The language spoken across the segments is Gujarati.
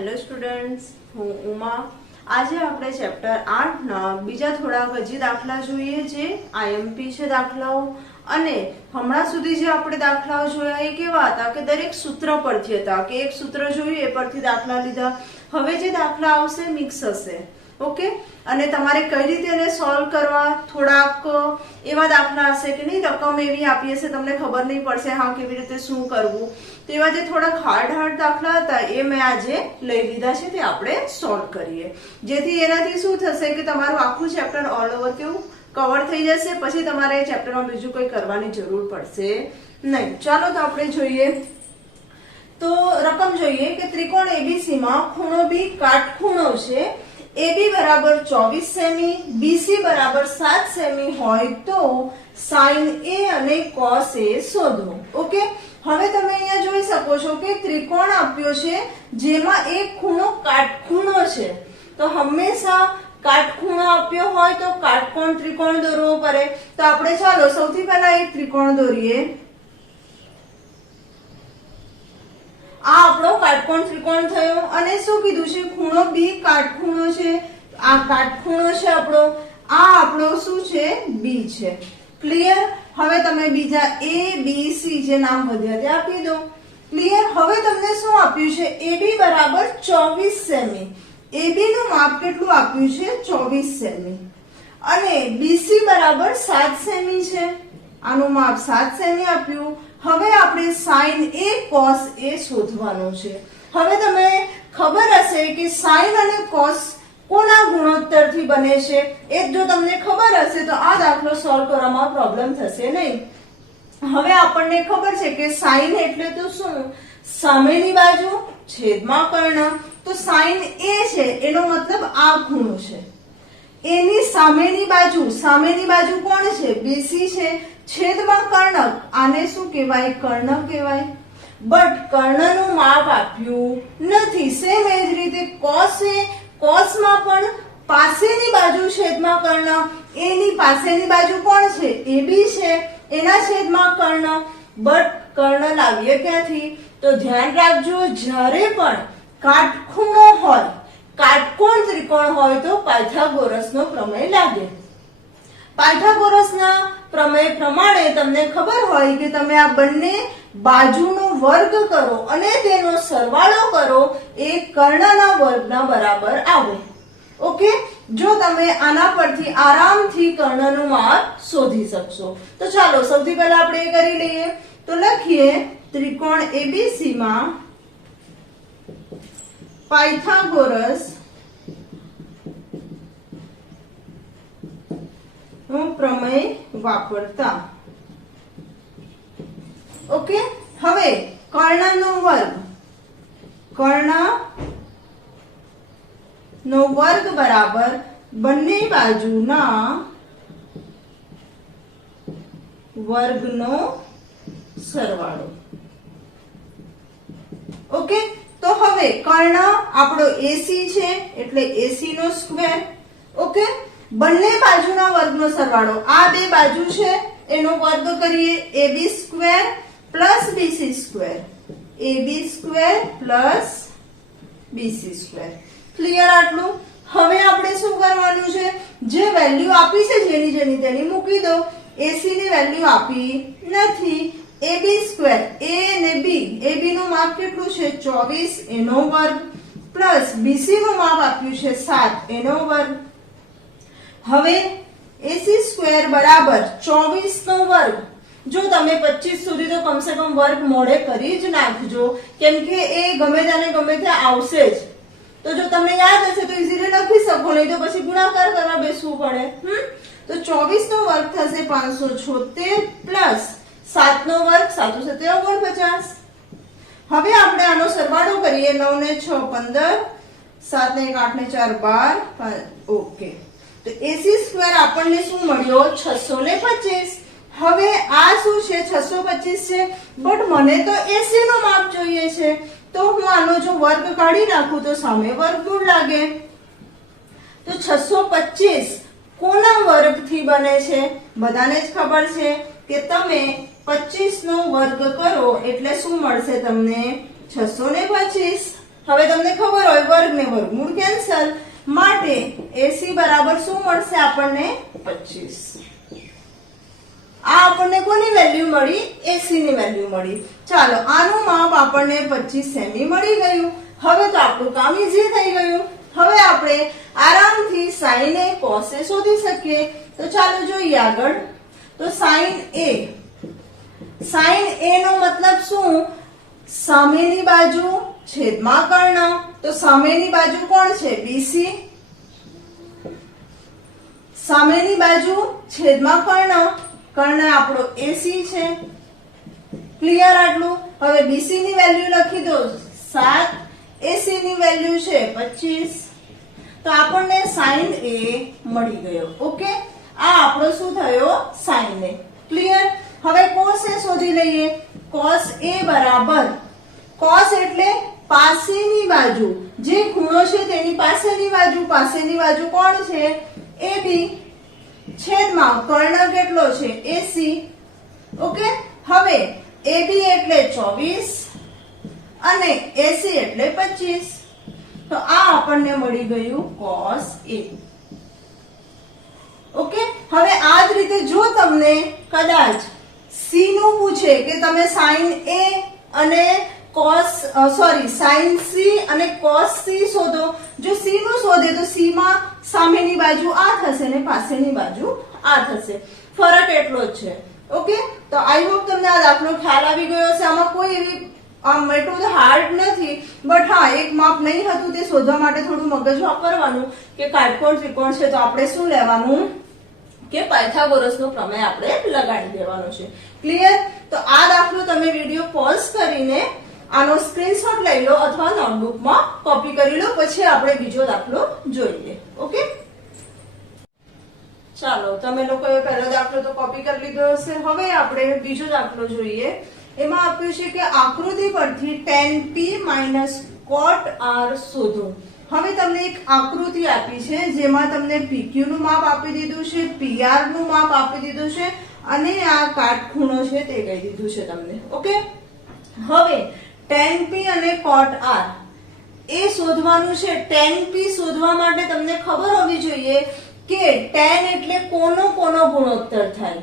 હેલો સ્ટુડન્ટ્સ, હું ઉમા. આજે આપણે ચેપ્ટર 8 ના બીજા થોડાક હજી દાખલા જોઈએ જે આઈએમપી છે દાખલાઓ. અને હમણાં સુધી જે આપણે દાખલાઓ જોયા એ કેવા હતા કે દરેક સૂત્ર પરથી હતા, કે એક સૂત્ર જોયું એ પરથી દાખલા લીધા. હવે જે દાખલા આવશે મિક્સ હશે. ઓકે, અને તમારે કઈ રીતે એને સોલ્વ કરવા, થોડાક એવા દાખલા હશે કે નહીં રકમ એવી આપી હશે તમને ખબર નહીં પડશે હા કેવી રીતે શું કરવું. તેવા જે થોડાક હાર્ડ દાખલા હતા એ મેં આજે લઈ લીધા છે, તે આપણે સોલ્વ કરીએ. જેથી એનાથી શું થશે કે તમારું આખું ચેપ્ટર ઓલ ઓવર કેવું કવર થઈ જશે. પછી તમારે ચેપ્ટરમાં બીજું કોઈ કરવાની જરૂર પડશે નહીં. ચાલો તો આપણે જોઈએ. તો રકમ જોઈએ કે ત્રિકોણ એબીસી માં ખૂણો બી કાટખૂણો છે. AB બરાબર 24 સેમી, BC બરાબર 7 સેમી હોય તો sin A અને cos A શોધો. ઓકે, હવે તમે અહીંયા જોઈ શકો છો કે ત્રિકોણ આપ્યો છે જેમાં એક ખૂણો કાટખૂણો છે. તો હંમેશા કાટખૂણો આપ્યો હોય તો કાટકોણ ત્રિકોણ દોરવો પડે. તો આપણે ચાલો સૌથી પહેલા એક ત્રિકોણ દોરીએ. આ આપણો કાટકોણ ત્રિકોણ થયો. અને શું કીધું છે? ખૂણો બી કાટખૂણો છે. આ કાટખૂણો છે આપણો, આ આપણો શું છે? બી છે. ક્લિયર? હવે તમે બીજા A B C જે નામ વધ્યા તે આપી દો. ક્લિયર? હવે તમને શું આપ્યું છે? AB બરાબર 24 સેમી. AB નું માપ કેટલું આપ્યું છે? 24 સેમી. અને BC બરાબર 7 સેમી છે. આનું માપ 7 સેમી આપ્યું. હવે આપણે sin A cos A શોધવાનું છે. હવે તમે ખબર હશે કે sin અને cos કોના ગુણોત્તરથી બને છે એ જો તમને ખબર હશે તો આ દાખલો સોલ્વ કરવામાં પ્રોબ્લેમ થશે નહીં. હવે આપણને ખબર છે કે sin એટલે તો શું? સામેની બાજુ છેદમાં કર્ણ. તો sin A છે એનો મતલબ આ ખૂણો છે. એની સામેની બાજુ કોણ છે? BC છે. છેદમાં કર્ણ, આને શું કહેવાય? કર્ણ કહેવાય. બટ કર્ણનું માપ આપ્યું નથી. સેમ એ જ રીતે cos માં પણ પાસેની બાજુ છેદમાં કર્ણ, એની પાસેની બાજુ કોણ છે? AB છે. એના છેદમાં કર્ણ. બટ કર્ણ લાવીએ ક્યાંથી? તો ધ્યાન રાખજો, જ્યારે પણ કાટખૂણો હોય, કાટકોણ ત્રિકોણ હોય તો પાયથાગોરસનો પ્રમેય લાગે. પાયથાગોરસના પ્રમેય પ્રમાણે તમને ખબર હોય કે તમે આ બંને બાજુનો વર્ગ કરો અને તેનો સરવાળો કરો એ કર્ણના વર્ગના બરાબર આવે. ઓકે, જો તમે આના પરથી આરામથી કર્ણનું માપ શોધી શકશો. તો ચાલો સૌથી પહેલા આપણે એ કરી લઈએ. તો લખીએ ત્રિકોણ ABC માં પાયથાગોરસ પ્રમેય વાપરતા. ઓકે, હવે કર્ણનો વર્ગ બરાબર બંને બાજુના વર્ગનો સરવાળો. ઓકે, તો હવે કર્ણ આપણો AC છે એટલે AC નો સ્ક્વેર. ઓકે, બંને બાજુના વર્ગનો સરવાળો. આ બે બાજુ છે એનો વર્ગ કરીએ. AB square plus BC square. AB square plus BC square. Clear આટલું? હવે આપણે શું કરવાનું છે? જે વેલ્યુ આપી છે જેની તેની મૂકી દો. AC ની વેલ્યુ આપી નથી. AB સ્ક્વેર, A અને B, AB નું માપ કેટલું છે? 24 એનો વર્ગ પ્લસ BC નું માપ આપ્યું છે 7 એનો વર્ગ. હવે AC સ્ક્વેર બરાબર 24 નો વર્ગ. જો તમે 25 સુધી તો કમસે કમ વર્ગ મોડે કરી જ નાખજો, કેમ કે એ ગમે ત્યાં આવશે જ. તો જો તમને યાદ હશે તો ઈઝીલી લખી શકો, નહીં તો પછી ગુણાકાર કરવા બેસવું પડે. તો 24 નો વર્ગ થશે 576 પ્લસ 7 નો વર્ગ 7 7 49. હવે આપણે આનો સરવાળો કરીએ. 9 ને 6 15, 7 ને 1 8 ને 4 12. ઓકે, તો AC સ્ક્વેર આપણને શું મળ્યો? 625. હવે આ શું છે? 625 છે. બટ મને તો AC નું માપ જોઈએ છે. તો હું આનો જો વર્ગ કાઢી નાખું તો સામે વર્ગમૂળ લાગે. તો 625 કોના વર્ગથી બને છે? બધાને જ ખબર છે કે તમે 25 નો વર્ગ કરો એટલે શું મળશે તમને? 625. હવે તમને ખબર હોય વર્ગ ને વર્ગમૂળ કેન્સલ, માટે AC બરાબર શું મળશે આપણને 25. આ આપણને કોની વેલ્યુ મળી? AC ની વેલ્યુ મળી. ચાલો આનું માપ આપણને 25 સેમી મળી ગયું. હવે તો આપણું કામ ઈઝી થઈ ગયું. હવે આપણે આરામથી sin A cos A શોધી શકીએ. તો ચાલો જોઈએ આગળ. તો sin A નો મતલબ શું? સામેની બાજુ છેદમાં કર્ણ. તો સામેની બાજુ કોણ છે? BC. સામેની બાજુ છેદમાં કર્ણ. કર્ણ આપણો AC છે. ક્લિયર આટલું? હવે BC ની વેલ્યુ લખી દો 7, AC ની વેલ્યુ છે 25. તો આપણને sin A મળી ગયો. ઓકે, આ આપણો શું થયો? sin A. ક્લિયર? હવે cos A શોધી લઈએ. cos A બરાબર, cos એટલે પાસેની બાજુ, જે ખૂણો છે તેની પાસેની બાજુ. પાસેની બાજુ કોણ છે? AB. છેદમાં કર્ણ કેટલો છે? AC. ઓકે, હવે AB એટલે 24 અને AC એટલે 25. તો આ આપણને મળી ગયું cos A. ઓકે, હવે આ જ રીતે જો તમને કદાચ C નું પૂછે કે તમે sin A અને sin C અને cos C શોધો. જો C નું શોધે તો C માં સામેની બાજુ આ થશે ને પાસેની બાજુ આ થશે. ફરક એટલો જ છે. ઓકે, તો આઈ હોપ તમને આ દાખલો ખ્યાલ આવી ગયો હશે. આમાં કોઈ એવી મેથડ હાર્ડ નથી, બટ હા, એક માપ નહીં હતું તે શોધવા માટે થોડું મગજ વાપરવાનું કે કાટકોણ ત્રિકોણ છે તો આપણે શું લેવાનું કે પાયથાગોરસનો પ્રમેય આપણે લગાડી દેવાનો છે. ક્લિયર? તો આ દાખલો તમે વિડિયો પોઝ કરીને આનો સ્ક્રીનશોટ લઈ લો અથવા નોટબુકમાં કોપી કરી લો, પછી આપણે બીજો દાખલો જોઈએ. ઓકે, ચાલો તમે લોકોએ પહેલો દાખલો તો કોપી કરી લીધો હશે. હવે આપણે બીજો દાખલો જોઈએ. એમાં આપ્યું છે કે આકૃતિ પરથી tan P - cot R શોધો. હવે તમને એક આકૃતિ આપી છે જેમાં તમને PQ નું માપ આપી દીધું છે, PR નું માપ આપી દીધું છે અને આ કાટખૂણો છે તે કહી દીધું છે તમને. ઓકે, હવે tan P અને cot R એ શોધવાનું છે. tan P શોધવા માટે તમને ખબર હોવી જોઈએ કે tan એટલે કોનો ગુણોત્તર થાય.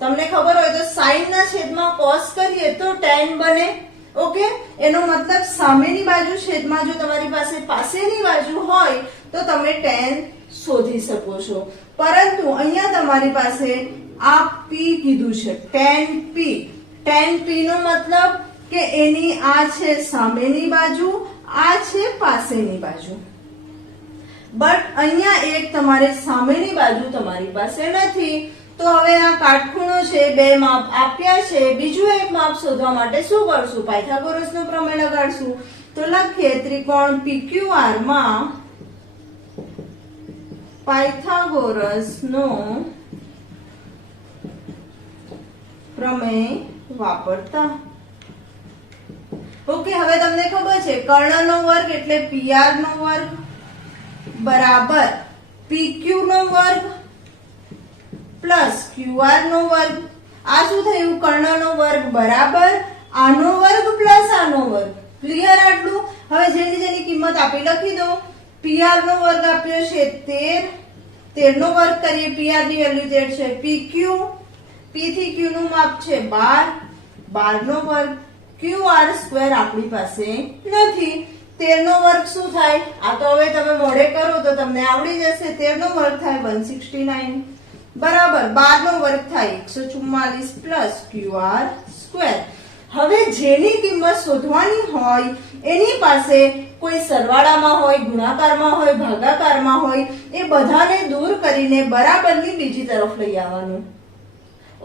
તમને ખબર હોય તો sin ના છેદમાં cos કરીએ તો tan બને. ઓકે, એનો મતલબ સામેની બાજુ છેદમાં જો તમારી પાસે પાસેની બાજુ હોય તો તમે tan શોધી શકો છો. પરંતુ અહીંયા તમારી પાસે આ P કીધું છે, tan P. tan P નો મતલબ કે એની આ છે સામેની બાજુ, આ છે પાસેની બાજુ. બટ અહીંયા એક તમારે સામેની બાજુ તમારી પાસે નથી. તો હવે આ કાટખૂણો છે, બે માપ આપ્યા છે. બીજું એક માપ શોધવા માટે શું કરશું? પાયથાગોરસનો પ્રમેય લગાડશું. તો લખીએ ત્રિકોણ PQR માં પાયથાગોરસનો પ્રમેય વાપરતા. ઓકે, હવે તમને ખબર છે કર્ણનો વર્ગ એટલે PR નો વર્ગ બરાબર PQ નો વર્ગ પ્લસ QR નો વર્ગ. આ શું થયું? કર્ણનો વર્ગ બરાબર આનો વર્ગ પ્લસ આનો વર્ગ. ક્લિયર આટલું? હવે જેની કિંમત આપી લખી દો. PR નો વર્ગ આપ્યો છે 13, 13 નો વર્ગ કરીએ. PR ની વેલ્યુ 13 છે. PQ, P થી Q નું માપ છે 12, 12 નો વર્ગ. QR સ્ક્વેર આપણી પાસે નથી. 13 નો વર્ગ શું થાય? આ તો હવે તમે મોઢે કરો તો તમને આવડી જશે. 13 નો વર્ગ થાય 169 બરાબર 12 નો વર્ગ થાય 144 પ્લસ QR સ્ક્વેર. હવે જેની કિંમત શોધવાની હોય એની પાસે કોઈ સરવાળામાં હોય, ગુણાકારમાં હોય, ભાગાકારમાં હોય, એ બધાને દૂર કરીને બરાબરની બીજી તરફ લઈ આવવાનું.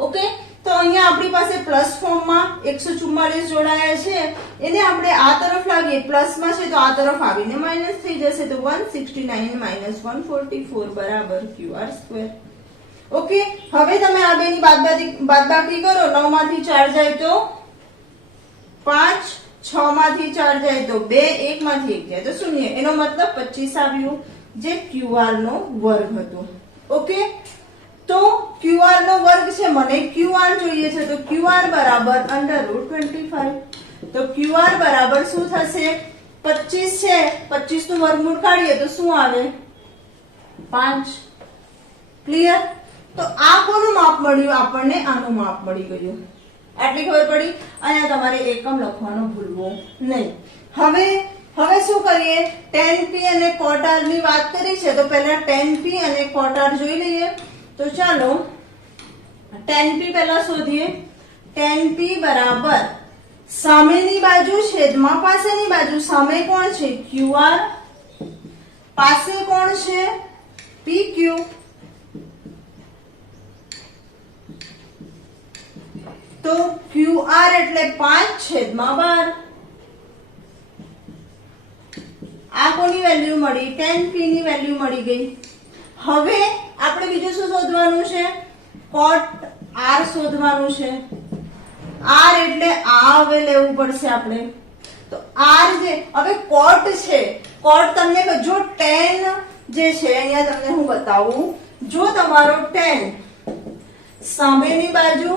ઓકે, તો અહીંયા આપણી પાસે પ્લસ ફોર્મમાં 144 જોડાયા છે, એને આપણે આ તરફ લાવીએ, પ્લસમાં છે તો આ તરફ આવીને માઈનસ થઈ જશે. તો 169 - 144 બરાબર QR સ્ક્વેર. ઓકે, હવે તમે આ બેની બાદબાકી કરો. 9 માંથી 4 જાય તો 5, 6 માંથી 4 જાય તો 2, 1 માંથી 1 જાય તો 0. એનો મતલબ 25 આવ્યું, જે QR નો વર્ગ હતો. ઓકે, તો QR નો વર્ગ છે, મને QR જોઈએ છે તો QR બરાબર √25. તો QR બરાબર શું થશે? 25 છે, 25 નું વર્ગમૂળ કાઢીએ તો શું આવે? 5. ક્લિયર? તો આ કોનું માપ મળ્યું આપણને? આનું માપ મળી ગયું. આટલી ખબર પડી. અહીંયા તમારે એકમ લખવાનું ભૂલવું નહીં. હવે શું કરીએ? tan p અને cot r ની વાત કરી છે તો પહેલા tan p અને cot r જોઈ લઈએ. તો ચાલો tan p પહેલા શોધીએ. tan p બરાબર સામેની બાજુ છેદમાં પાસેની બાજુ. સામે કોણ છે? qr. પાસે કોણ છે? pq. તો qr એટલે 5/12. આ કોની વેલ્યુ મળી? tan p ની વેલ્યુ મળી ગઈ. હવે આપણે બીજું શું શોધવાનું છે? cot r શોધવાનું છે. r એટલે આ હવે લેવું પડશે આપણે. તો r જે હવે cot છે, cot તમને જો tan જે છે અહીંયા તમને હું બતાવું. જો તમારો tan સામેની બાજુ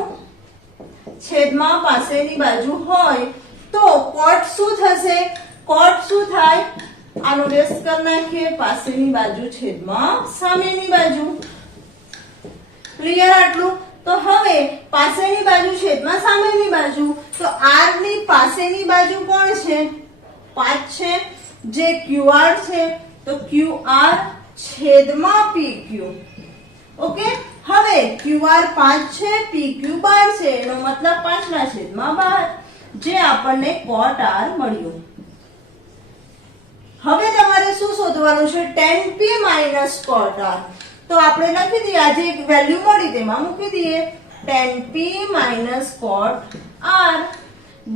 છેદમાં પાસેની બાજુ હોય તો cot શું થશે? cot શું થાય? આનો વ્યસ્ત કરી નાખીએ. પાસેની બાજુ છેદમાં સામેની બાજુ. ક્લિયર આટલું? તો હવે પાસેની બાજુ છેદમાં સામેની બાજુ. તો r ની પાસેની બાજુ કોણ છે? 5 છે, જે qr છે. તો qr છેદમાં pq. ઓકે, હવે qr 5 છે, pq 12 છે. એનો મતલબ 5/12, જે આપણને cot r મળ્યું. હવે તમારે શું શોધવાનું છે? tan p minus cot r. તો આપણે લખી દઈએ, આ જે વેલ્યુ મળી તેમાં મૂકી દઈએ. tan p minus cot r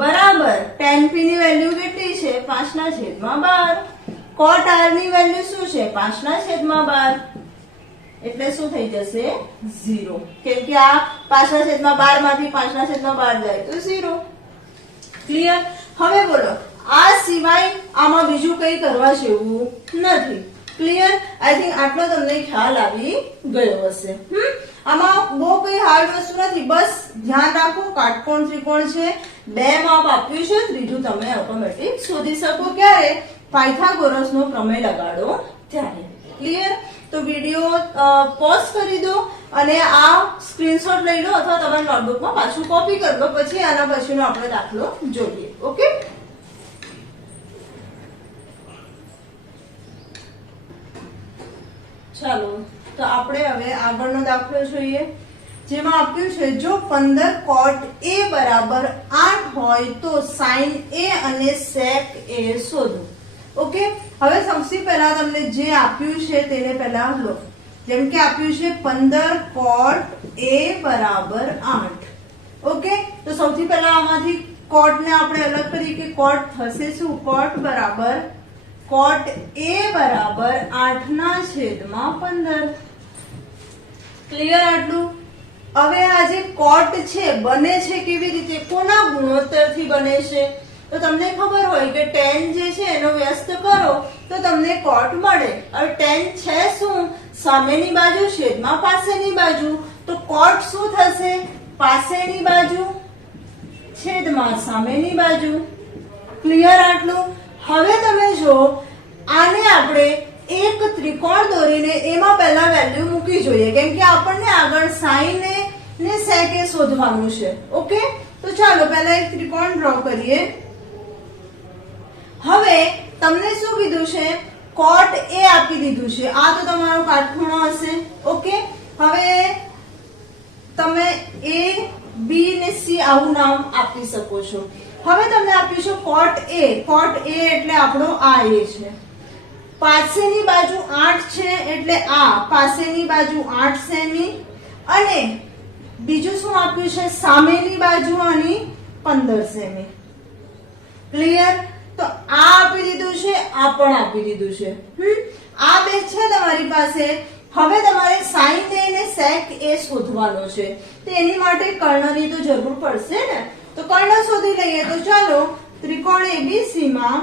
બરાબર tan p ની વેલ્યુ કેટલી છે? 5/12. cot r ની વેલ્યુ શું છે? 5/12. એટલે શું થઈ જશે? 0. કેમ કે આ 5/12 માંથી 5/12 જાય તો 0. ક્લિયર? હવે બોલો, આ સિવાય આમાં બીજું કંઈ કરવા જેવું નથી. ક્લિયર? આઈ થિંક આટલો તમને ખ્યાલ આવી ગયો હશે. આમાં બહુ કઈ હાર્ડ વસ્તુ નથી. બસ ધ્યાન રાખો, કાટકોણ ત્રિકોણ છે, 2 માપ આપ્યું છે, ત્રીજું તમે ઓટોમેટિક શોધી શકો. ક્યારે? પાયથાગોરસનો પ્રમેય લગાડો ત્યારે. ક્લિયર? તો વિડિયો પોઝ કરી દો અને આ સ્ક્રીનશોટ લઈ લો અથવા તમારા નોટબુકમાં પાછું કોપી કરી લો. પછી આના પછીનો આપણે દાખલો જોઈએ. ઓકે? ચાલો, તો આપણે હવે આગળનો દાખલો જોઈએ, જેમાં આપ્યું છે જો 15 cot a બરાબર 8 હોય તો sin a અને sec a શોધો. ઓકે, હવે સૌથી પહેલા તમને જે આપ્યું છે તેને પહેલા લો. જેમ કે આપ્યું છે 15 cot a બરાબર 8. ઓકે, તો સૌથી પહેલા આમાંથી cot ને આપણે અલગ કરી કે cot થશે શું? cot બરાબર cot a બરાબર 8/15. ક્લિયર આટલું? હવે આ જે cot છે બને છે કેવી રીતે? કોના ગુણોત્તરથી બને છે? તો તમને ખબર હોય કે tan જે છે એનો વ્યસ્ત કરો તો તમને cot મળે. હવે tan છે શું? સામેની બાજુ છેદમાં પાસેની બાજુ. તો cot શું થશે? પાસેની બાજુ છેદમાં સામેની બાજુ. ક્લિયર આટલું? હવે તમે જો આને આપણે એક ત્રિકોણ દોરીને એમાં પહેલા વેલ્યુ મૂકી જોઈએ, કેમ કે આપણને આગળ sin ને sec એ શોધવાનું છે. ઓકે, તો ચાલો પહેલા એક ત્રિકોણ ડ્રો કરીએ. હવે તમને શું કીધું છે? cot a આપી દીધું છે. આ તો તમારો કાટખૂણો હશે. ઓકે, હવે તમે a b ને c આવું નામ આપી શકો છો. હવે તમને આપ્યું છે cot a. cot a એટલે આપણો આ a છે. પાસેની બાજુ 8 છે એટલે આ પાસેની બાજુ 8 સેમી અને બીજું શું આપ્યું છે? સામેની બાજુ આની 15 સેમી. ક્લિયર? તો આ આપી દીધું છે, આ પણ આપી દીધું છે. આ બે છે તમારી પાસે. હવે તમારે sin a અને sec a શોધવાનો છે. તો એની માટે કર્ણની તો જરૂર પડશે ને. તો કર્ણ શોધી લઈએ. તો ચાલો ત્રિકોણ ABC માં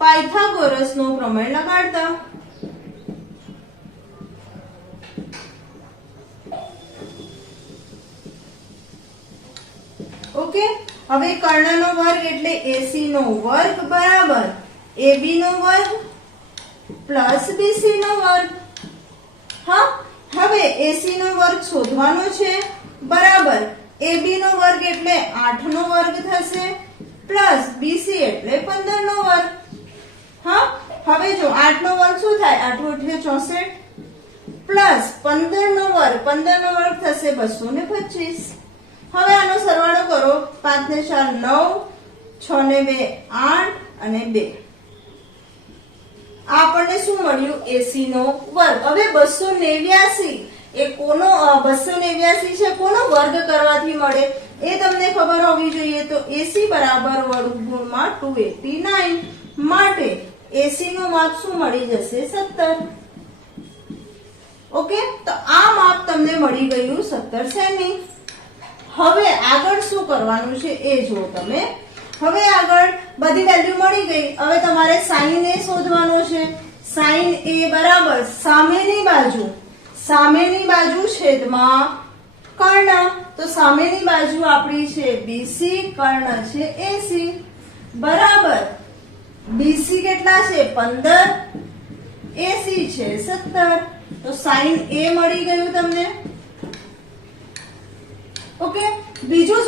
પાયથાગોરસનો પ્રમેય લગાડતા. ઓકે, હવે કર્ણનો વર્ગ એટલે AC નો વર્ગ બરાબર AB નો વર્ગ પ્લસ BC નો વર્ગ. હા, હવે AC નો વર્ગ શોધવાનો છે બરાબર AB નો વર્ગ એટલે 8 નો વર્ગ થશે પ્લસ BC એટલે 15 નો વર્ગ. હા, હવે જો 8 નો વર્ગ શું થાય? 8 એટલે 64 પ્લસ 15 નો વર્ગ, 15 નો વર્ગ થશે 225. હવે આનો સરવાળો કરો. 5 ને 4 9, 6 ને 2 8 અને 2. આપણને શું મળ્યું? AC નો વર્ગ. હવે 289 એ કોનો 289 છે કોનો વર્ગ કરવાથી મળે એ તમને ખબર હોવી જોઈએ. તો AC બરાબર વર્ગમૂળમાં 289 માટે AC નું માપ શું મળી જશે? 17. ઓકે, તો આ માપ તમને મળી ગયું 17 સેમી. હવે આગળ શું કરવાનું છે એ જો તમે. હવે આગળ બધી વેલ્યુ મળી ગઈ. હવે તમારે sin A શોધવાનો છે. sin A બરાબર સામેની બાજુ છેદમાં કર્ણ. તો સામેની બાજુ આપણી છે BC, કર્ણ છે AC બરાબર BC કેટલા છે? 15, AC છે 17. તો sin A મળી ગયું તમને. ઓકે, બીજું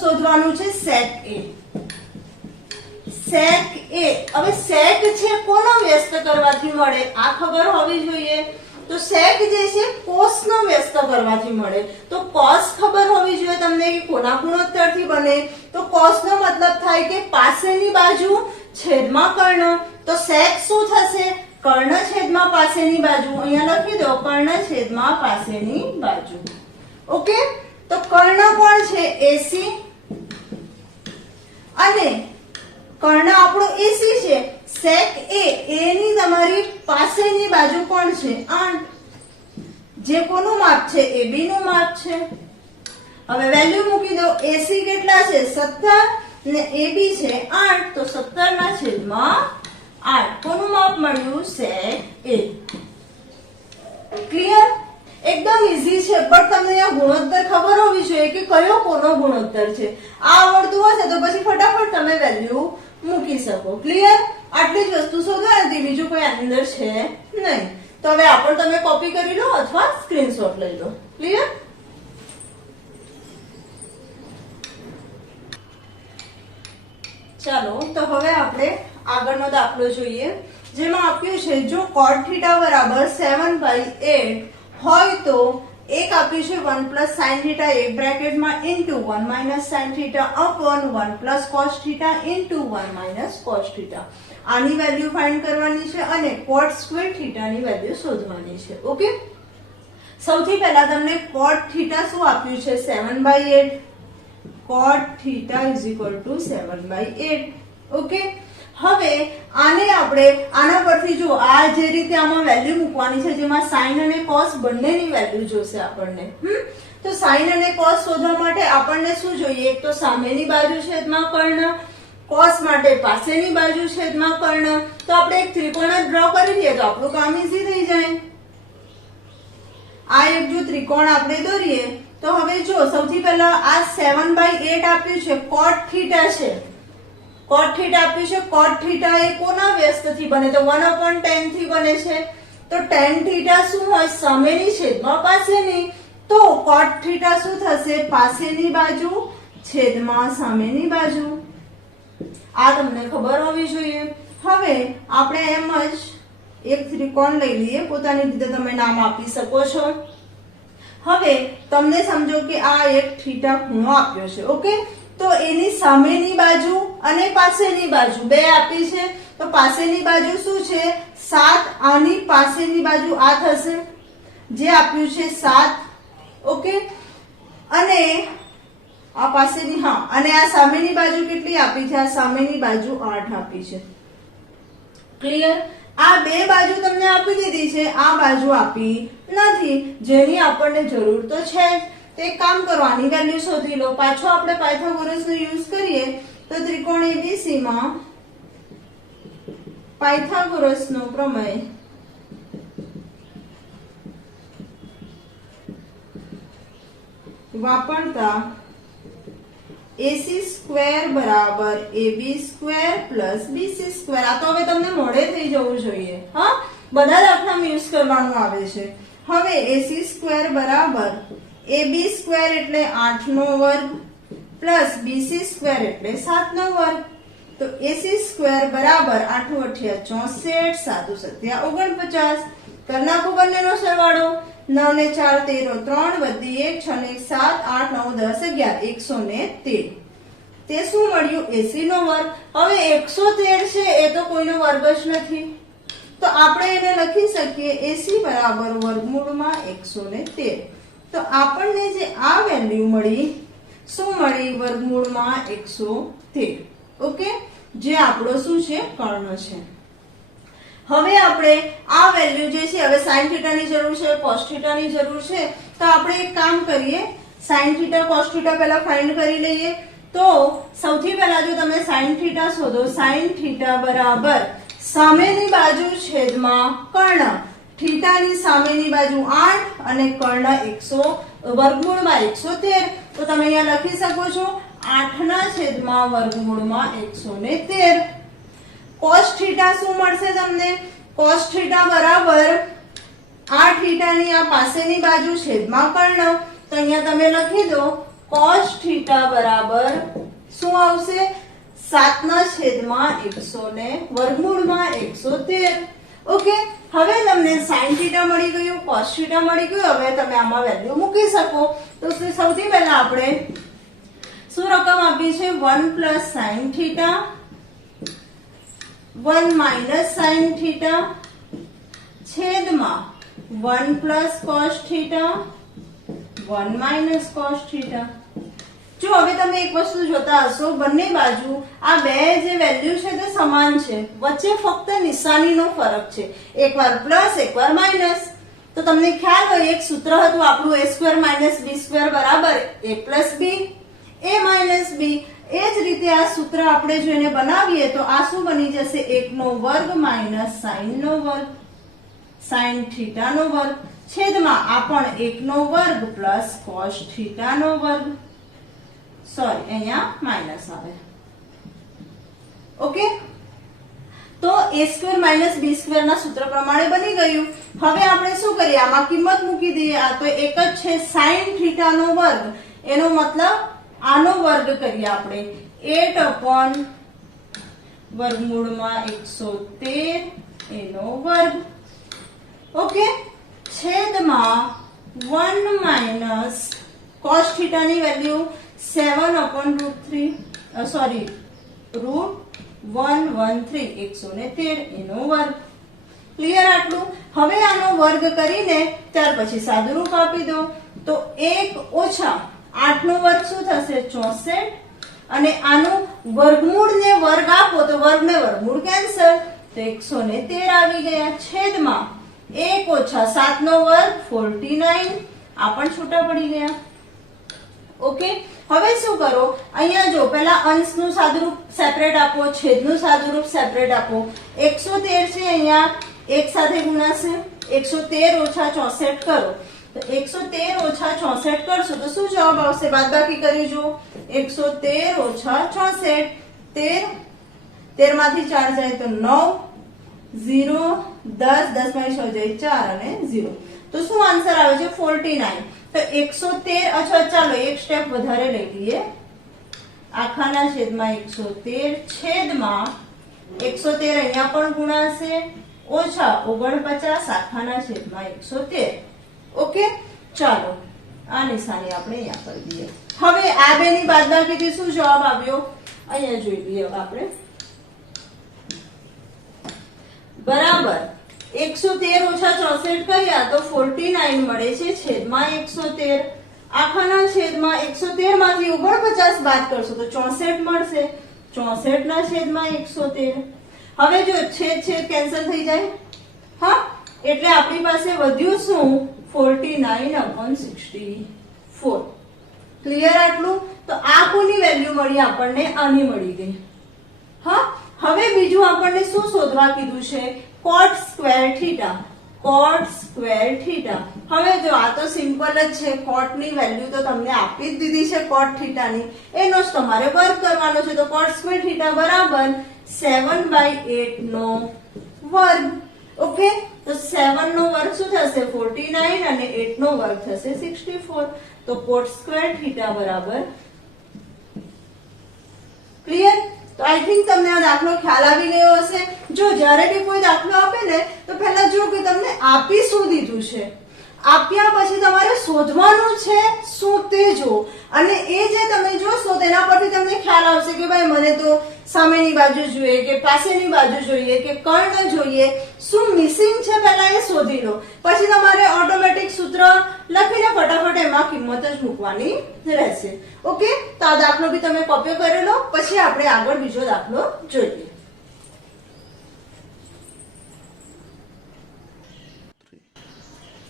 શોધવાનું છે sec A. sec A, હવે sec છે કોનો વ્યસ્ત કરવાથી મળે આ ખબર હોવી જોઈએ. તો sec જે છે cos નો વ્યસ્ત કરવાથી મળે. તો cos ખબર હોવી જોઈએ તમને કે કોના ગુણોત્તરથી બને. તો cos નો મતલબ થાય કે પાસેની બાજુ છેદમાં કર્ણ. તો sec શું થશે? કર્ણ છેદમાં પાસેની બાજુ. અહીંયા લખી દો કર્ણ છેદમાં પાસેની બાજુ. ઓકે, તો કર્ણ કોણ છે? AC અને કર્ણ આપણો AC છે. sec A ની તમારી પાસેની બાજુ કોણ છે? 8. જે કોનું માપ છે? AB નું માપ છે. હવે વેલ્યુ મૂકી દો. AC કેટલા છે? 17 ને AB છે 8. તો 17 ના છેદમાં 8 કોનું માપ મળ્યું? sec A. ક્લિયર? એકદમ ઈઝી છે, પણ તમને આ ગુણોત્તર ખબર હોવી જોઈએ કે કયો કોનો ગુણોત્તર છે. આ આવડતું હશે તો પછી ફટાફટ તમે વેલ્યુ મૂકી શકો. ક્લિયર? આટલી જ વસ્તુ શોધવાની, બીજું કોઈ આની અંદર છે નહીં. તો હવે આ પણ તમે કોપી કરી લો અથવા સ્ક્રીનશોટ લઈ લો. ક્લિયર? ચાલો, તો હવે આપણે આગળનો દાખલો જોઈએ, જેમાં આપ્યું છે જો cot θ બરાબર 7/8 હોય તો એક આપ્યું છે 1 plus sin θ એક બ્રેકેટમાં into 1 minus sin θ upon 1 plus cos θ into 1 minus cos θ. આની વેલ્યુ ફાઇન્ડ કરવાની છે અને cot સ્ક્વેર θ ની વેલ્યુ શોધવાની છે. ઓકે, સૌથી પહેલા તમને cot θ શું આપ્યું છે? 7/8. cot θ is equal to 7/8. Okay, હવે આને આપણે આના પરથી જો આ જે રીતે આમાં વેલ્યુ મૂકવાની છે જેમાં sin અને cos બંનેની વેલ્યુ જોશે આપણને. તો sin અને cos શોધવા માટે આપણને શું જોઈએ? એક તો સામેની બાજુ છેદમાં કર્ણ, cos માટે પાસેની બાજુ છેદમાં કર્ણ. તો આપણે એક ત્રિકોણ જ ડ્રો કરી દઈએ તો આપણું કામ ઈઝી થઈ જાય. આ એક જો ત્રિકોણ આપણે દોરીએ તો હવે જો સૌથી પહેલા આ 7/8 આપ્યું છે. cot θ છે, cot θ આપ્યું છે. cot θ એ કોના વ્યસ્તથી બને? તો 1/tan થી બને છે. તો tan θ શું હોય? સામેની છેદમાં પાસેની. તો cot θ શું થશે? પાસેની બાજુ છેદમાં સામેની બાજુ. આ તમને ખબર હોવી જોઈએ. હવે આપણે એમ જ એક ત્રિકોણ લઈ લઈએ, પોતાની રીતે તમે નામ આપી શકો છો. હવે તમને સમજો કે આ એક θ ખૂણો આપ્યો છે. ઓકે, તો એની સામેની બાજુ અને પાસેની બાજુ બે આપી છે. તો પાસેની બાજુ શું છે? 7. આની પાસેની બાજુ આ થશે જે આપ્યું છે 7. ઓકે, અને આ પાસેની અને આ સામેની બાજુ કેટલી આપી છે? આ સામેની બાજુ 8 આપી છે. ક્લિયર? આ બે બાજુ તમને આપી દીધી છે, આ બાજુ આપી નથી, જેની આપણને જરૂર તો છે જ. તો એક કામ કરો, આની વેલ્યુ શોધી લો. પાછો આપણે પાયથાગોરસનો યુઝ કરીએ તો ત્રિકોણ ABC માં પાયથાગોરસનો પ્રમેય વાપરતા AC સ્ક્વેર બરાબર AB square plus BC square. આ તો હવે તમને મોઢે થઈ જવું જોઈએ. હા, બધા દાખલામાં યુઝ કરવાનું આવે છે. હવે AC સ્ક્વેર બરાબર AB સ્ક્વેર એટલે 8 નો વર્ગ પ્લસ BC સ્ક્વેર એટલે 7 નો વર્ગ. તો AC સ્ક્વેર બરાબર 8 × 8 = 64, 7 × 7 = 49. કર નાખો બંનેનો સરવાળો. 9 ને 4 13 3 વધી 1 6 ને 1 7 8 9 10 11 113. તે શું મળ્યું? AC નો વર્ગ. હવે 113 છે એ તો કોઈનો વર્ગ જ નથી, તો આપણે એને લખી શકીએ AC બરાબર વર્ગમૂળમાં 113. તો આપણને જે આ વેલ્યુ મળી, શું મળી? વર્ગમૂળમાં 113. ઓકે, જે આપણો શું છે? કર્ણ છે. હવે આપણે આ વેલ્યુ જે છે, હવે sin θ ની જરૂર છે, cos θ ની જરૂર છે, તો આપણે એક કામ કરીએ, sin θ cos θ પહેલા ફાઇન્ડ કરી લઈએ. તો સૌથી પહેલા જો તમે sin θ શોધો, sin θ બરાબર સામેની બાજુ છેદમાં કર્ણ. થીટાની સામેની બાજુ 8 અને કર્ણ 100 વર્ગમૂળમાં 113. તો તમે અહીંયા લખી શકો છો 8 ના છેદમાં વર્ગમૂળમાં 113. cos θ શું મળશે તમને? cos θ બરાબર આ થીટાની આ પાસેની બાજુ છેદમાં કર્ણ. તો અહીંયા તમે લખી દો cos θ બરાબર શું આવશે? 7 ના છેદમાં 100 વર્ગમૂળમાં 113. ઓકે, હવે તમને sin θ મળી ગયું, cos θ મળી ગયું. હવે તમે આમાં વેલ્યુ મૂકી શકો. તો સૌથી પહેલા આપણે શું રકમ આપી છે? 1 + sin θ 1 - sin θ છેદમાં 1 + cos θ 1 - cos θ. જો હવે તમે એક વસ્તુ જોતા હશો, બંને બાજુ આ બે જે વેલ્યુ છે તે સમાન છે, વચ્ચે ફક્ત નિશાનીનો ફરક છે, એકવાર પ્લસ એકવાર માઇનસ. તો તમને ખ્યાલ હોય એક સૂત્ર હતું આપણું a² - b² બરાબર a + b, a - b. એ જ રીતે આ સૂત્ર આપણે જો એને બનાવીએ તો આ શું બની જશે? 1² - sin નો વર્ગ sin θ નો વર્ગ છેદમાં આ પણ 1² પ્લસ cos θ નો વર્ગ. સોરી, અહીંયા માઇનસ આવે. ઓકે, તો a² - b² ના સૂત્ર પ્રમાણે બની ગયું. હવે આપણે શું કરીએ? આમાં કિંમત મૂકી દઈએ. આ તો એક જ છે, sin θ નો વર્ગ, એનો મતલબ આનો વર્ગ કરીએ આપણે 8 વર્ગમૂળમાં 113 એનો વર્ગ. ઓકે, છેદમાં 1 - cos θ ની વેલ્યુ 7/√3 સોરી √113 113 એનો વર્ગ. ક્લિયર આટલું? હવે આનો વર્ગ કરીને ત્યાર પછી સાદુરૂપ આપી દો. તો 1 ઓછા 8 નો વર્ગ શું થશે? 64. અને આનું વર્ગમૂળ ને વર્ગ આપો તો વર્ગ ને વર્ગમૂળ કેન્સલ, તો 113 આવી ગયા. છેદમાં 1 ઓછા 7 નો વર્ગ 49. આ પણ છૂટા પડી ગયા. ઓકે, હવે શું કરો? અહીંયા જો પહેલા અંશનું સાદુરૂપ સેપરેટ આપો, છેદનું સાદુરૂપ સેપરેટ આપો. 113 છે, અહીંયા એક સાથે ગુણાશે. 113 ઓછા 64 કરો. તો 113 ઓછા 64 કરશો તો શું જવાબ આવશે? બાદબાકી કરી જુઓ. 113 ઓછા 64, 13 માંથી 4 જાય તો 9, 0 10 10 માંથી 6 જાય 4 અને 0. તો શું આન્સર આવે છે? 49. તો 113 અથવા ચાલો એક સ્ટેપ વધારે લઈ લઈએ. આખાના છેદમાં 113 છેદમાં 113 અહીંયા પણ ગુણાશે ઓછા 49 આખાના છેદમાં 113. ઓકે, ચાલો આ નિશાની આપણે અહીંયા કરી દઈએ. હવે આ બેની બાદબાકીથી શું જવાબ આવ્યો? અહીંયા જોઈ લઈએ આપણે. બરાબર 113 ઓછા 64 કર્યા તો 49 મળે છે છેદમાં 113. આખાના છેદમાં 113 માંથી 49 બાદ કરશો તો 64 મળશે. 64 ના છેદમાં 113. હવે જો છેદ છેદ કેન્સલ થઈ જાય. હા, એટલે આપણી પાસે વધ્યું શું? 49/64. ક્લિયર આટલું? તો આ કોની વેલ્યુ મળી આપણને? આની મળી ગઈ. હા, હવે બીજું આપણને શું શોધવા કીધું છે? cot² θ. cot square theta. હવે જો આ તો સિમ્પલ જ છે, cot ની વેલ્યુ તો તમને આપી જ દીધી છે cot થીટા ની, એનો જ તમારે વર્ગ કરવાનો છે. તો cot સ્ક્વેર થીટા બરાબર 7/8 નો વર્ગ. ઓકે, તો 7 નો વર્ગ શું થશે 49 અને 8 નો વર્ગ થશે 64. તો cot સ્ક્વેર થીટા બરાબર ક્લિયર. તો આઈ થિંક તમને આ દાખલો ખ્યાલ આવી ગયો હશે. જો જ્યારે બી કોઈ દાખલો આપે ને તો પહેલા જો કે તમને આપી શું દીધું છે, આપ્યા પછી તમારે શોધવાનું છે શું તે જો, અને એ જે તમે જોશો તેના પરથી તમને ખ્યાલ આવશે કે ભાઈ મને તો સામેની બાજુ જોઈએ કે પાસેની બાજુ જોઈએ કે કર્ણ જોઈએ, શું મિસિંગ છે પહેલા એ શોધી લો. પછી તમારે ઓટોમેટિક સૂત્ર લખીને ફટાફટ એમાં કિંમત જ મૂકવાની રહેશે. ઓકે, તો આ દાખલો બી તમે કોપી કરી લો, પછી આપણે આગળ બીજો દાખલો જોઈએ.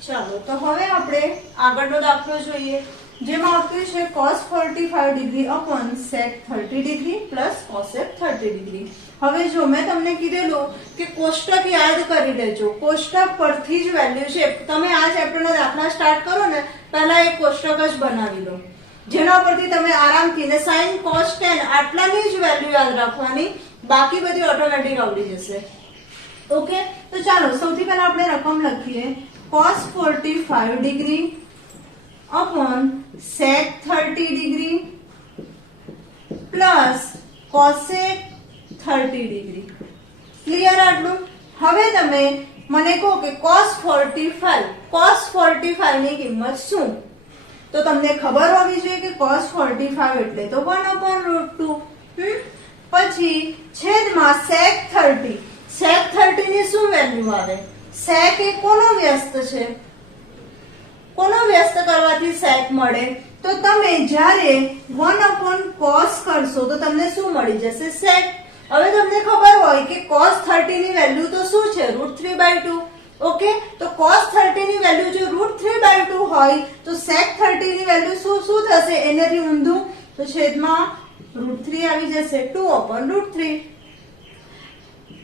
ચાલો, તો હવે આપણે આગળનો દાખલો જોઈએ, જેમાં આપ્યું છે cos 45 degree upon sec 30 degree plus cosec 30 degree. હવે જો મેં તમને કીધેલું કે કોષ્ટક યાદ કરી લેજો, કોષ્ટક પરથી જ વેલ્યુ છે. તમે આ ચેપ્ટરના દાખલા સ્ટાર્ટ કરો ને પહેલા એક કોષ્ટક જ બનાવી લો, જેના પરથી તમે આરામથી ને sin cos tan આટલાની જ વેલ્યુ યાદ રાખવાની, બાકી બધી ઓટોમેટિક આવડી જશે. ઓકે, તો ચાલો સૌથી પહેલા આપણે રકમ લખીએ. cos 45 degree upon sec 30 degree plus cosec 30 degree. Clear આટલું? હવે તમે મને કહો કે cos 45 ની કિંમત શું? તો તમને ખબર હોવી જોઈએ કે cos 45 એટલે તો 1/√2. પછી છેદમાં sec 30. sec 30 ની શું વેલ્યુ આવે? sec એ કોનો વ્યસ્ત છે? કોનો વ્યસ્ત કરવાથી sec મળે? તો તમે જ્યારે 1/cos કરશો તો તમને શું મળી જશે? sec. હવે તમને ખબર હોય કે cos 30 ની વેલ્યુ તો શું છે? √3/2. ઓકે, તો cos 30 ની વેલ્યુ જો √3/2 હોય તો sec 30 ની વેલ્યુ શું થશે? એનાથી ઊંધું, તો છેદમાં √3 આવી જશે 2/√3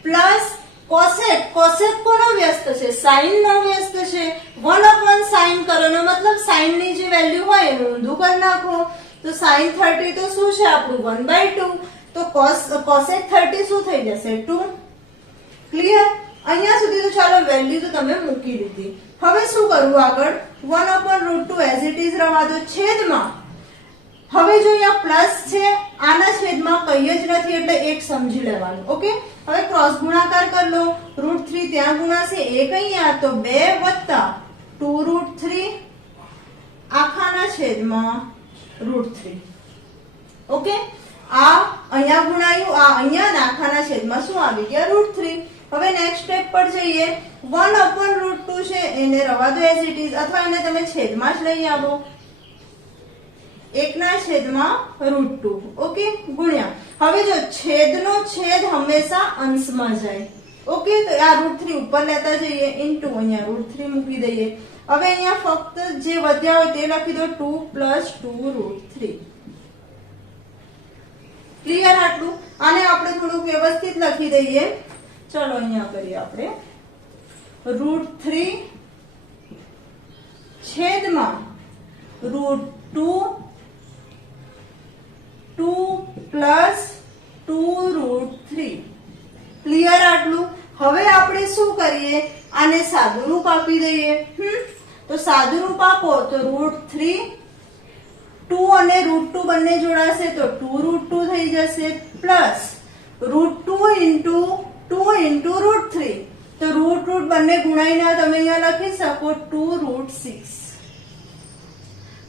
પ્લસ cosec કોનો વ્યસ્ત છે? sin નો વ્યસ્ત છે. 1/sin કરવાનો મતલબ sin ની જે વેલ્યુ હોય એનું ઊંધું કરી નાખો. તો sin 30 તો શું છે આપણું 1/2. તો cosec 30 શું થઈ જશે 2. ક્લિયર? અહીંયા સુધી તો ચાલો વેલ્યુ તો તમે મૂકી દીધી. હવે શું કરવું આગળ? 1/√2 એઝ ઇટ ઇઝ રહેવા દો. છેદમાં હવે જો અહીંયા પ્લસ છે, આના છેદમાં કંઈ જ નથી એટલે એક સમજી લેવાનું. ઓકે, હવે ક્રોસ ગુણાકાર કરી લો. √3 ત્યાં ગુણાશે, એક અહીંયા, તો 2 વત્તા 2√3 આખાના છેદમાં √3. ઓકે, આ અહીંયા ગુણાયું, આ અહીંયા આખાના છેદમાં શું આવી ગયા? √3. હવે નેક્સ્ટ સ્ટેપ પર જઈએ. 1/√2 છે એને રવા દો એઝ ઇટ ઇઝ, અથવા એને તમે છેદમાં જ લઈ આવો. 1 ના છેદમાં √2. ઓકે, ગુણ્યા. હવે જો છેદનો છેદ હંમેશા અંશમાં જાય. ઓકે, તો આ √3 ઉપર લેતા જઈએ, ઇન્ટુ અહીંયા √3 મૂકી દઈએ. હવે અહીંયા ફક્ત જે વધ્યા હોય તે લખી દો 2 + 2√3. ક્લિયર આટલું? આને આપણે થોડુંક વ્યવસ્થિત લખી દઈએ. ચલો અહીંયા કરીએ આપણે √3 છેદમાં √2 + 2√3. ક્લિયર આટલું? હવે આપણે શું કરીએ? આને સાદુરૂપ આપી દઈએ. તો સાદુરૂપ આપો તો √3 2 અને √2 બંને જોડાશે તો 2√2 થઈ જશે પ્લસ √2 * 2 * √3. તો √√ બંને ગુણાઈને તમે અહીંયા લખી શકો 2√6.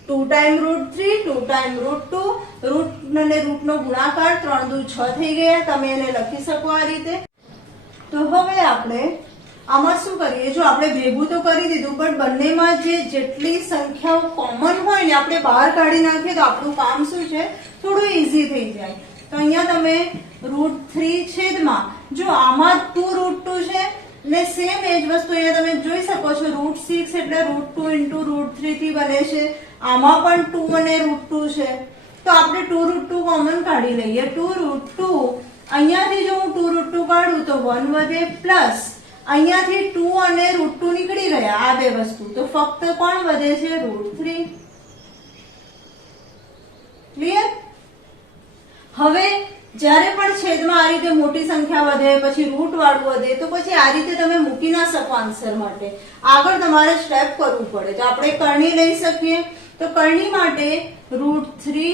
2 ટાઈમ √3 2 ટાઈમ √2, √ અને √ નો ગુણાકાર 3 દુ 6 થઈ ગયા. તમે એને લખી શકો આ રીતે. તો હવે આપણે આમાં શું કરીએ? જો આપણે ભેગું તો કરી દીધું, પણ બંનેમાં જેટલી સંખ્યાઓ કોમન હોય ને આપણે બહાર કાઢી નાખીએ તો આપણું કામ શું છે થોડું ઈઝી થઈ જાય. તો અહીંયા તમે √3 છેદમાં, જો આમાં 2√2 છે ને સેમ એ જ વસ્તુ અહીંયા તમે જોઈ શકો છો √6 એટલે √2 * √3 થી બને છે. આમાં પણ 2 અને √2 છે, તો આપણે 2√2 કોમન કાઢી લઈએ. 2√2 અહીંયાથી જો હું 2√2 કાઢું તો 1 વધે પ્લસ અહીંયાથી 2 અને √2 નીકળી ગયા આ બે વસ્તુ, તો ફક્ત કોણ વધે છે √3. ક્લિયર? હવે જ્યારે પણ છેદમાં આ રીતે મોટી સંખ્યા વધે, પછી રૂટ વાળું વધે, તો પછી આ રીતે તમે મૂકી ના શકો આન્સર માટે, આગળ તમારે સ્ટેપ કરવું પડે. તો આપણે કરણી લઈ શકીએ. તો કરણી માટે √3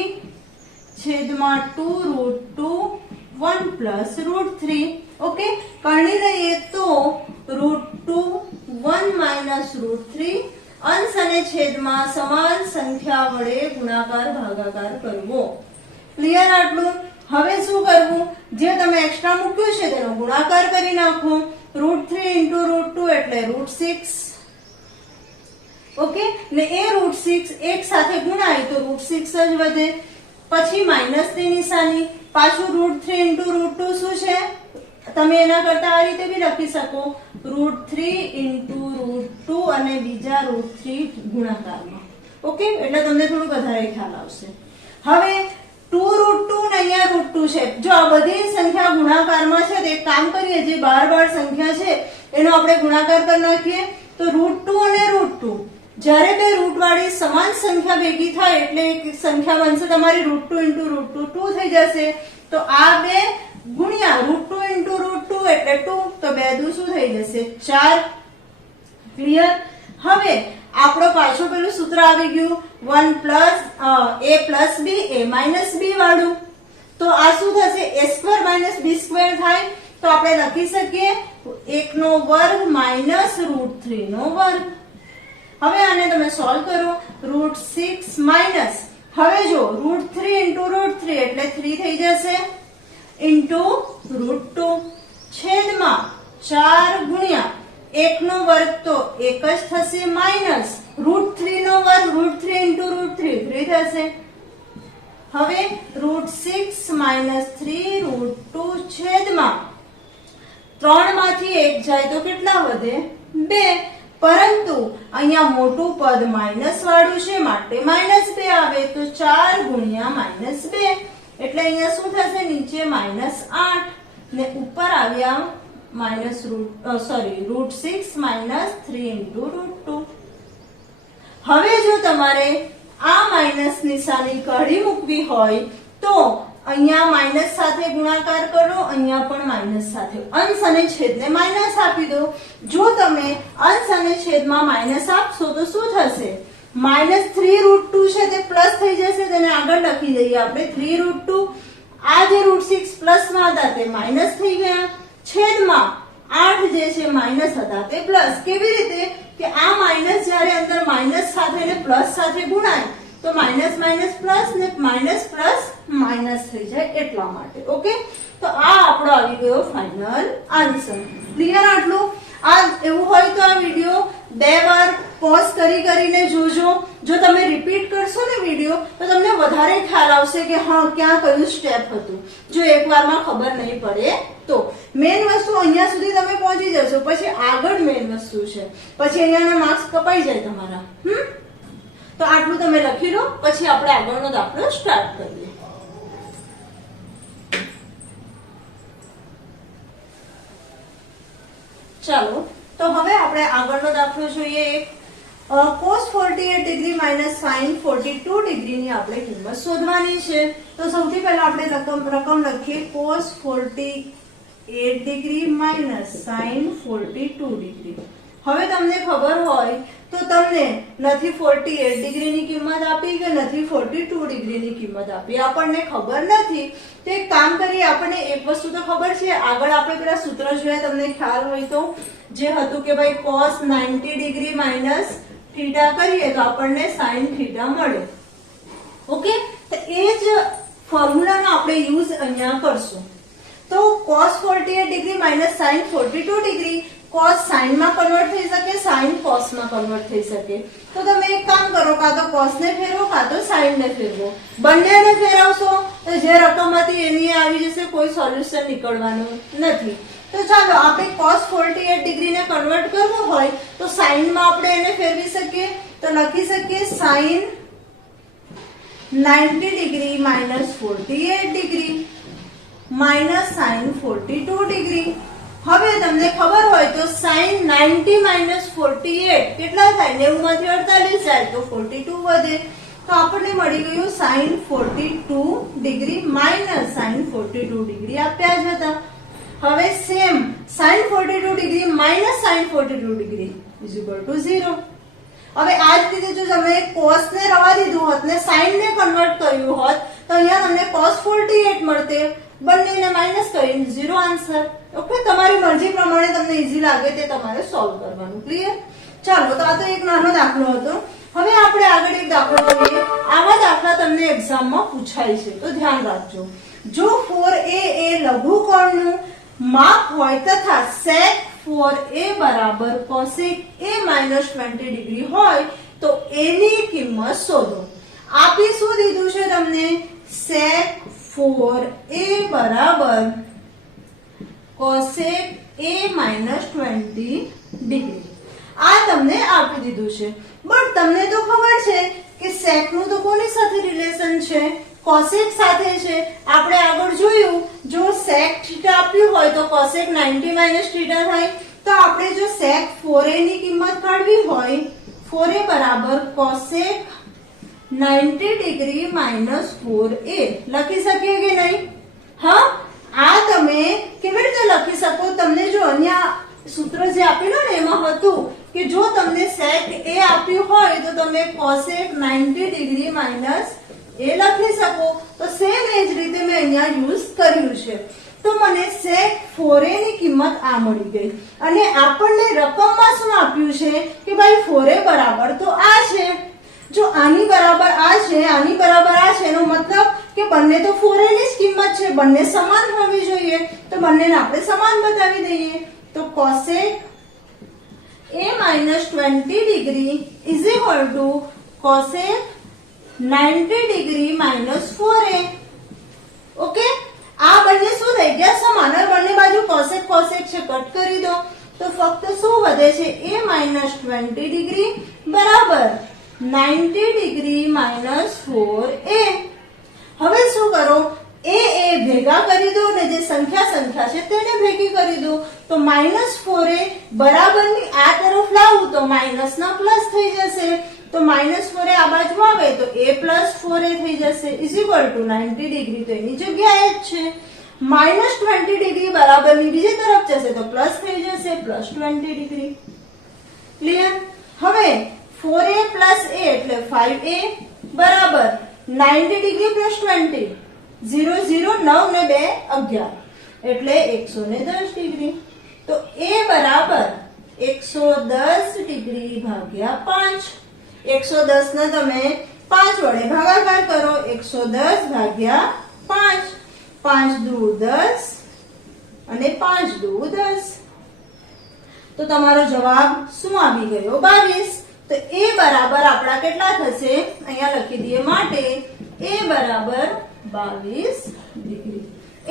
છેદમાં 2√2 1 પ્લસ √3. ઓકે, કરણી લઈએ તો √2 1 માઇનસ √3, અંશ અને છેદમાં સમાન સંખ્યા વડે ગુણાકાર ભાગાકાર કરવો. ક્લિયર આટલું? હવે શું કરવું? જે તમે એક્સ્ટ્રા મૂક્યું છે તેનો ગુણાકાર કરી નાખો. √3 into √2 એટલે √6. ઓકે, ને એ √6 એક સાથે ગુણાય તો √6 જ વધે. પછી માઇનસ ની નિશાની, પાછું √3 into √2 શું છે? તમે એના કરતા આ રીતે બી લખી શકો, √3 into √2 અને બીજા √3 ગુણાકારમાં. ઓકે, એટલે તમને થોડું વધારે ખ્યાલ આવશે. હવે 2√2 ને અહીંયા √2 છે. જો આ બધી સંખ્યા ગુણાકારમાં છે તો એક કામ કરીએ, જે 12 સંખ્યા છે એનો આપણે ગુણાકાર કરી નાખીએ. તો √2 અને √2 જ્યારે બે રૂટ વાળી સમાન સંખ્યા ભેગી થાય એટલે એક સંખ્યા બનશે તમારી √2 into √2 2 થઈ જશે. તો આ બે ગુણ્યા √2 into √2 એટલે 2, તો બે દુ શું થઈ જશે 4. ક્લિયર? હવે આપણો પાછો પેલું સૂત્ર આવી ગયું 1 plus a plus b a minus b વાળું. તો આ શું થશે? a² માઇનસ b² થાય. તો આપણે લખી શકીએ 1 નો વર્ગ માઇનસ √3 નો વર્ગ. હવે આને તમે સોલ્વ કરો. √6 માઇનસ, હવે જો √3 into √3 એટલે 3 થઈ જશે, ઇન્ટુ √2 છેદમાં 4 ગુણ્યા 1 નો વર્ગ તો 1 જ થશે, માઇનસ √3 નો વર્ગ, √3 into √3 3 થશે. હવે √6 માઇનસ 3 √2 છેદમાં 3 માંથી 1 જાય તો કેટલા વધે? 2. પરંતુ અહીંયા મોટું પદ માઇનસ વાળું છે માટે -2 આવે, તો 4 ગુણ્યા -2 એટલે અહીંયા શું થશે? નીચે -8 ને ઉપર આવ્યા √6 માઇનસ 3 into √2. હવે જો તમારે આ માઇનસ નિશાની કાઢી મૂકવી હોય તો અહીંયા માઇનસ સાથે ગુણાકાર કરો, અહીંયા પણ માઇનસ સાથે. અંશ અને છેદને માઇનસ આપી દો. જો તમે અંશ અને છેદમાં માઇનસ આપશો તો શું થશે? -3√2 છે તે પ્લસ થઈ જશે, તેને આગળ લખી દઈએ આપણે 3√2. આ જે √6 પ્લસમાં હતા તે માઇનસ થઈ ગયા, છેદમાં 8 જે છે માઇનસ હતા તે પ્લસ. કેવી રીતે? કે આ માઇનસ જ્યારે અંદર માઇનસ સાથે ને પ્લસ સાથે ગુણાય તો માઇનસ માઇનસ પ્લસ ને માઇનસ પ્લસ માઇનસ થઈ જાય એટલા માટે. ઓકે, તો આ આપણો આવી ગયો ફાઇનલ આન્સર. ક્લિયર આટલું? આ એવું હોય તો આ વિડિયો 2 વાર પોઝ કરીને જોજો. જો તમે રિપીટ કરશો ને વિડિયો તો તમને વધારે ખ્યાલ આવશે કે હા ક્યાં કયું સ્ટેપ હતું. જો એકવારમાં ખબર નહીં પડે તો મેઇન વસ્તુ અહીંયા સુધી તમે પહોંચી જશો, પછી આગળ મેઇન વસ્તુ છે, પછી અહીંયાના માર્ક્સ કપાઈ જાય તમારા. તો આટલું તમે લખી લો, પછી આપણે આગળનો દાખલો સ્ટાર્ટ કરીએ. ચાલો, તો હવે આપણે આગળનો દાખલો જોઈએ. cos 48 ડિગ્રી માઇનસ sin 42 ડિગ્રીની આપણે કિંમત શોધવાની છે. તો સૌથી પહેલા આપણે રકમ લખીએ cos 48 degree minus sin 42 degree. હવે તમને ખબર હોય તો તમને નથી 48 ડિગ્રીની કિંમત આપી કે નથી 42 ડિગ્રીની કિંમત આપી, આપણને ખબર નથી. તો એક કામ કરીએ, આપણને એક વસ્તુ તો ખબર છે, આગળ આપણે પેલા સૂત્ર જોયા તમને ખ્યાલ હોય તો, જે હતું કે ભાઈ cos 90 ડિગ્રી માઇનસ થીટા કરીએ તો આપણને sin થીટા મળે. ઓકે, તો એ જ ફોર્મ્યુલાનો આપણે યુઝ અહીંયા કરશું. તો cos 48 degree minus sin 42 degree cos sin માં કન્વર્ટ થઈ શકે, sin cos માં કન્વર્ટ થઈ શકે. તો તમે એક કામ કરો, કાં તો cos ને ફેરવો કાં તો sin ને ફેરવો. બંનેને ફેરવશો તો જે રકમ હતી એની આવી જશે, કોઈ સોલ્યુશન નીકળવાનું નથી. તો ચાલો આપણે cos 48 ડિગ્રીને કન્વર્ટ કરવું હોય તો sin માં આપણે એને ફેરવી શકીએ. તો લખી શકીએ sin 90 degree minus 48 degree minus sin 42 degree. હવે તમને ખબર હોય તો sin 90 - 48 કેટલા થાય? 90 માંથી 48 જાય તો 42 વધે. તો આપણને મળી ગયું sin 42 degree minus sin 42 degree આપ્યા જ હતા. હવે same sin 42 degree minus sin 42 degree is equal to 0. હવે આ જ રીતે જો તમે cos ને રવા દીધું હોત ને sin ને કન્વર્ટ કર્યું હોત તો અહીંયા તમને cos 48 મળતે. બંનેને માઇનસ કરીને 0 આન્સર. ઓકે, તમારી મરજી પ્રમાણે તમને ઈઝી લાગે તે તમારે સોલ્વ કરવાનું. ક્લિયર? ચાલો, તો આ તો એક નાનો દાખલો હતો. હવે આપણે આગળ એક દાખલો કરીએ. આવા દાખલા તમને એક્ઝામમાં પૂછાય છે તો ધ્યાન રાખજો. જો 4a એ લઘુકોણનું માપ હોય તથા sec 4a બરાબર cosec a minus 20 ડિગ્રી હોય તો a ની કિંમત શોધો. આપી શું દીધું છે તમને? sec 4a બરાબર cosec a minus 20 ડિગ્રી. આ તમને આપી દીધું છે. બટ તમને તો ખબર છે કે sec નું તો કોની સાથે રિલેશન છે? cosec સાથે છે. આપણે આગળ જોયું, જો sec θ આપ્યું હોય તો cosec 90 - θ થાય. તો આપણે જો sec 4a ની કિંમત કાઢવી હોય, 4a બરાબર cosec 90 ડિગ્રી માઇનસ 4a લખી શકીએ કે નહીં? હા, આ તમે કેવી રીતે લખી શકો? તમને જો અહીંયા સૂત્ર જે આપેલું ને એમાં હતું કે જો તમને sec a આપ્યું હોય તો તમે cosec 90 ડિગ્રી માઇનસ a લખી શકો. તો સેમ એ જ રીતે મેં અહીંયા યુઝ કર્યું છે. તો મને sec 4a ની કિંમત આ મળી ગઈ અને આપણને રકમમાં શું આપ્યું છે કે ભાઈ 4a બરાબર તો આ છે. જો આની બરાબર આ છે, આની બરાબર આ છે, એનો મતલબ કે બંને તો 4a ની જ કિંમત છે, બંને સમાન હોવી જોઈએ. તો બંનેને આપણે સમાન બતાવી દઈએ. તો cosec a minus 20 degree is equal to cosec 90 degree minus 4a. Okay, આ બંને શું થઈ ગયા? સમાન. બંને બાજુ cosec cosec છે, કટ કરી દો તો ફક્ત શું વધે છે? a minus 20 ડિગ્રી બરાબર 90 ડિગ્રી minus 4a. હવે શું કરો? a ભેગા કરી દો ને જે સંખ્યા છે તેને ભેગી કરી દો. તો -4a બરાબરની આ તરફ લાવું તો માઇનસ ના પ્લસ થઈ જશે. તો -4a આ બાજુ આવે તો a + 4a થઈ જશે ઇઝ ઇક્વલ ટુ 90 ડિગ્રી. તો એની જગ્યાએ જ છે. -20 ડિગ્રી બરાબરની બીજી તરફ જશે તો પ્લસ થઈ જશે +20 ડિગ્રી. ક્લિયર? હવે 4a + a એટલે 5a બરાબર 90 ડિગ્રી + 20 0 0 9 ને 2 11 એટલે 110 ડિગ્રી. તો a બરાબર 110 ડિગ્રી ભાગ્યા 5. 110 ને તમે 5 વડે ભાગાકાર કરો. 110 ભાગ્યા 5. 5 દુ 10 અને 5 દુ 10. તો તમારો જવાબ શું આવી ગયો? 22. તો a બરાબર આપણા કેટલા થશે? અહીંયા લખી દઈએ માટે a બરાબર 22 ડિગ્રી.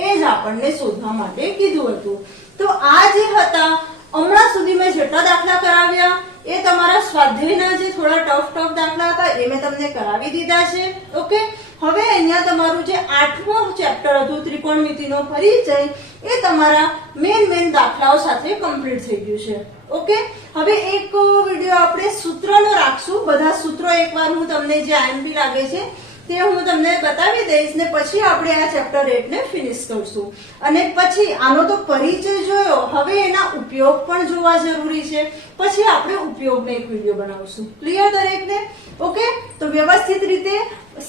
એ જ આપણને શોધવા માટે કીધું હતું. તો આ જે હતા હમણાં સુધી મેં જેટલા દાખલા કરાવ્યા એ તમારા સ્વાધ્યાયના જે થોડા ટફ દાખલા હતા એ મેં તમને કરાવી દીધા છે. ઓકે, હવે અહીંયા તમારું જે 8મો ચેપ્ટર હતું ત્રિકોણમિતિનો પરિચય એ તમારા મેન દાખલાઓ સાથે કમ્પ્લીટ થઈ ગયું છે. ઓકે, હવે એક વિડિયો આપણે સૂત્રનો રાખશું. બધા સૂત્રો એકવાર હું તમને જે આઈએમપી લાગે છે તે હું તમને બતાવી દઈશ ને પછી આપણે આ ચેપ્ટર 8 ને ફિનિશ કરશું. અને પછી આનો તો પરિચય જોયો, હવે એના ઉપયોગ પણ જોવા જરૂરી છે. પછી આપણે ઉપયોગનો એક વિડિયો બનાવશું. ક્લિયર દરેકને? ઓકે, તો વ્યવસ્થિત રીતે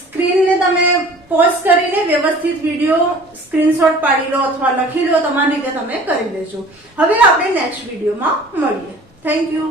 સ્ક્રીનને તમે પોઝ કરીને વ્યવસ્થિત વિડિયો સ્ક્રીનશોટ પાડી લો અથવા લખી લો, તમારી રીતે તમે કરી લેજો. હવે આપણે નેક્સ્ટ વિડિયોમાં મળીએ. Thank you.